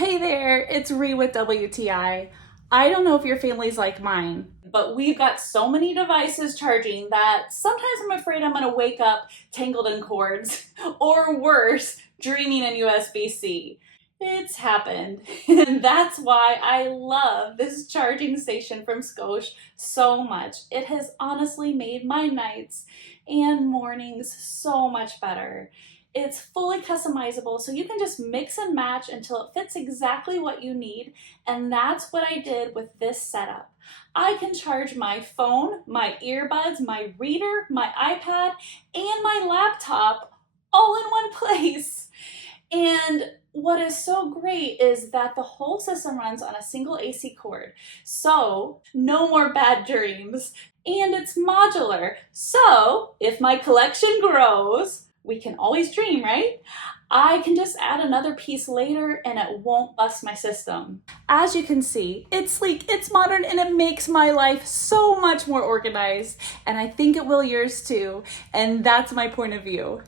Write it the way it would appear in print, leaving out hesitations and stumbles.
Hey there, it's Ree with WTI. I don't know if your family's like mine, but we've got so many devices charging that sometimes I'm afraid I'm gonna wake up tangled in cords, or worse, dreaming in USB-C. It's happened, and that's why I love this charging station from Scosche so much. It has honestly made my nights and mornings so much better. It's fully customizable, so you can just mix and match until it fits exactly what you need, and that's what I did with this setup. I can charge my phone, my earbuds, my reader, my iPad, and my laptop all in one place. And what is so great is that the whole system runs on a single AC cord, so no more bad dreams. And it's modular, so if my collection grows, we can always dream, right? I can just add another piece later and it won't bust my system. As you can see, it's sleek, it's modern, and it makes my life so much more organized. And I think it will yours too. And that's my point of view.